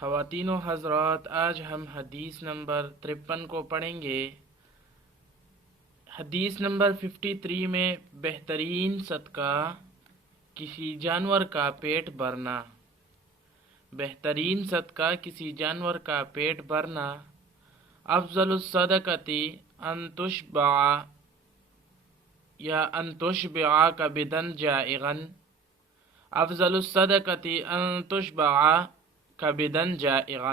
خواتین و حضرات، آج ہم حدیث نمبر 53 کو پڑھیں گے۔ حدیث نمبر 53 میں بہترین صدقہ کسی جانور کا پیٹ بھرنا۔ بہترین صدقہ کسی جانور کا پیٹ بھرنا۔ افضل الصدقۃ ان تشبع یا ان تشبع کبدا جائعا۔ افضل الصدقۃ ان تشبع کبدا جائعا۔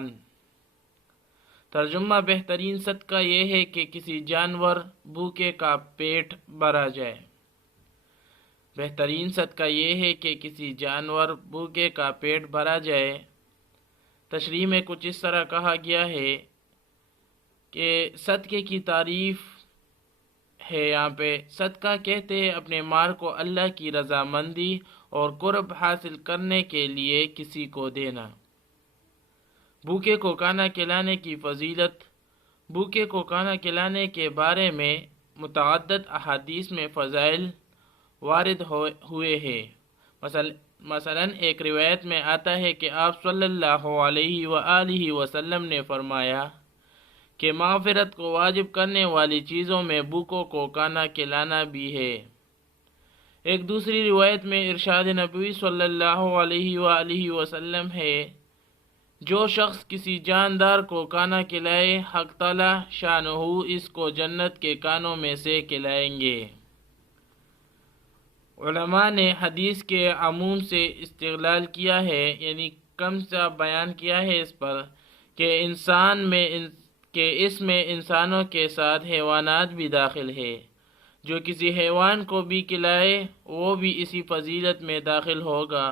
ترجمہ: بہترین صدقہ یہ ہے کہ کسی جانور بھوکے کا پیٹ بھرا جائے۔ بہترین صدقہ یہ ہے کہ کسی جانور بھوکے کا پیٹ بھرا جائے۔ تشریح میں کچھ اس طرح کہا گیا ہے کہ صدقے کی تعریف ہے یہاں پہ۔ صدقہ کہتے ہیں اپنے مال کو اللہ کی رضامندی اور قرب حاصل کرنے کے لیے کسی کو دینا۔ بھوکے کو کھانا کھلانے کی فضیلت۔ بھوکے کو کھانا کھلانے کے بارے میں متعدد احادیث میں فضائل وارد ہوئے ہیں۔ مثلا ایک روایت میں آتا ہے کہ آپ صلی اللہ علیہ وآلہ وسلم نے فرمایا کہ مغفرت کو واجب کرنے والی چیزوں میں بھوکوں کو کھانا کھلانا بھی ہے۔ ایک دوسری روایت میں ارشاد نبوی صلی اللہ علیہ وآلہ وسلم ہے، جو شخص کسی جاندار کو کھانا کھلائے، حق تعالی شانہ اس کو جنت کے کھانوں میں سے کھلائیں گے۔ علماء نے حدیث کے عموم سے استدلال کیا ہے، یعنی کم سا بیان کیا ہے اس پر، کہ اس میں انسانوں کے ساتھ حیوانات بھی داخل ہے۔ جو کسی حیوان کو بھی کھلائے وہ بھی اسی فضیلت میں داخل ہوگا۔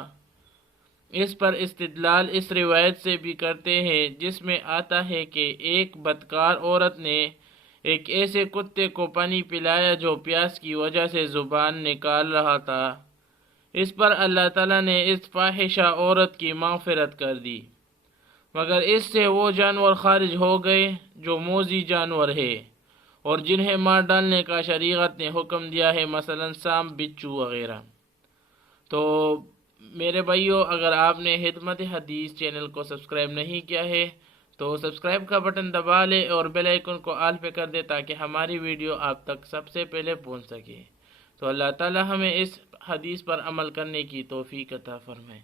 اس پر استدلال اس روایت سے بھی کرتے ہیں جس میں آتا ہے کہ ایک بدکار عورت نے ایک ایسے کتے کو پانی پلایا جو پیاس کی وجہ سے زبان نکال رہا تھا۔ اس پر اللہ تعالیٰ نے اس فاحشہ عورت کی مغفرت کر دی، مگر اس سے وہ جانور خارج ہو گئے جو موذی جانور ہے اور جنہیں مار ڈالنے کا شریعت نے حکم دیا ہے، مثلا سانپ، بچھو وغیرہ۔ تو میرے بھائیو، اگر آپ نے خدمت حدیث چینل کو سبسکرائب نہیں کیا ہے تو سبسکرائب کا بٹن دبا لے اور بیل آئیکن کو آل پہ کر دے تاکہ ہماری ویڈیو آپ تک سب سے پہلے پہنچ سکے۔ تو اللہ تعالی ہمیں اس حدیث پر عمل کرنے کی توفیق عطا فرمائے۔